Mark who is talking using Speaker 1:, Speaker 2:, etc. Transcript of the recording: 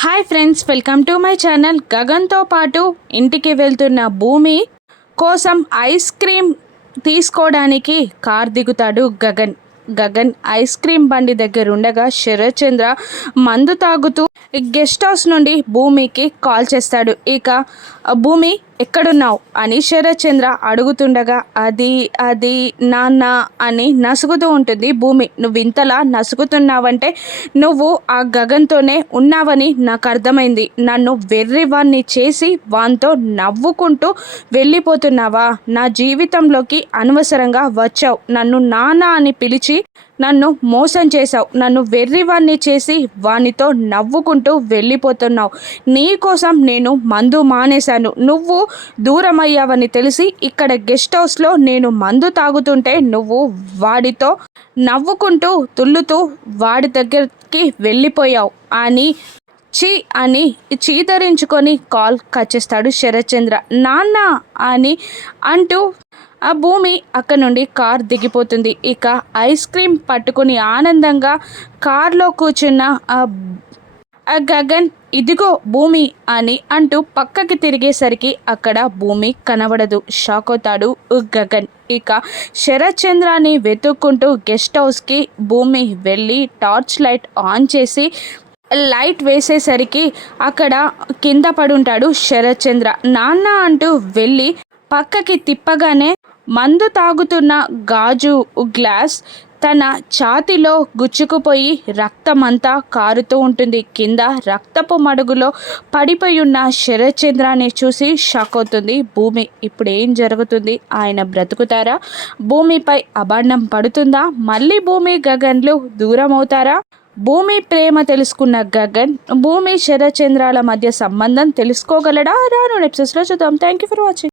Speaker 1: Hi friends welcome to my channel. గగన్తో పాటు ఇంటికి వెళ్తున్న భూమి కోసం ఐస్ క్రీమ్ తీసుకోవడానికి కార్ దిగుతాడు గగన్. గగన్ ఐస్ క్రీమ్ బండి దగ్గర ఉండగా శరత్చంద్ర మందు తాగుతూ గెస్ట్ హౌస్ నుండి భూమికి కాల్ చేస్తాడు. ఇక భూమి ఎక్కడున్నావు? అని శరత్చంద్ర అడుగుతుండగా అది అది నాన్న అని నసుగుతూ ఉంటుంది భూమి. నువ్వు ఇంతలా నసుగుతున్నావంటే నువ్వు ఆ గగన్తోనే ఉన్నావని నాకు అర్థమైంది నన్ను వెర్రివాన్ని చేసి వాంతో నవ్వుకుంటూ వెళ్ళిపోతున్నావా? నా జీవితంలోకి అనవసరంగా వచ్చావు. నన్ను నాన్న అని పిలిచి నన్ను మోసం చేశావు. నన్ను వెర్రివాణ్ణి చేసి వానితో నవ్వుకుంటూ వెళ్ళిపోతున్నావు. నీ కోసం నేను మందు మానేశాను. నువ్వు దూరం అయ్యావని తెలిసి ఇక్కడ గెస్ట్ హౌస్లో నేను మందు తాగుతుంటే నువ్వు వాడితో నవ్వుకుంటూ తుల్లుతూ వాడి దగ్గరికి వెళ్ళిపోయావు అని చీ అని చీదరించుకొని కాల్ కట్ చేస్తాడు శరత్చంద్ర. నాన్న అని అంటూ ఆ భూమి అక్కడ నుండి కార్ దిగిపోతుంది. ఇక ఐస్ క్రీమ్ పట్టుకుని ఆనందంగా కార్లో కూర్చున్న ఆ గగన్ ఇదిగో భూమి అని అంటూ పక్కకి తిరిగేసరికి అక్కడ భూమి కనబడదు. షాక్ అవుతాడు గగన్. ఇక శరత్చంద్రాన్ని వెతుక్కుంటూ గెస్ట్ హౌస్కి భూమి వెళ్ళి టార్చ్ లైట్ ఆన్ చేసి లైట్ వేసేసరికి అక్కడ కింద పడుంటాడు శరత్చంద్ర. నాన్న అంటూ వెళ్ళి పక్కకి తిప్పగానే మందు తాగుతున్న గాజు గ్లాస్ తన ఛాతిలో గుచ్చుకుపోయి రక్తమంతా కారుతూ ఉంటుంది. కింద రక్తపు మడుగులో పడిపోయి ఉన్న శరత్చంద్రాన్ని చూసి షాక్ అవుతుంది. భూమి ఇప్పుడు ఏం జరుగుతుంది? ఆయన బ్రతుకుతారా? భూమిపై అభాండం పడుతుందా? మళ్ళీ భూమి గగన్లు దూరం అవుతారా భూమి ప్రేమ తెలుసుకున్న గగన్ భూమి శరచంద్రాల మధ్య సంబంధం తెలుసుకోగలడా? రాను ఎపిసోడ్స్లో చూద్దాం. Thank you for watching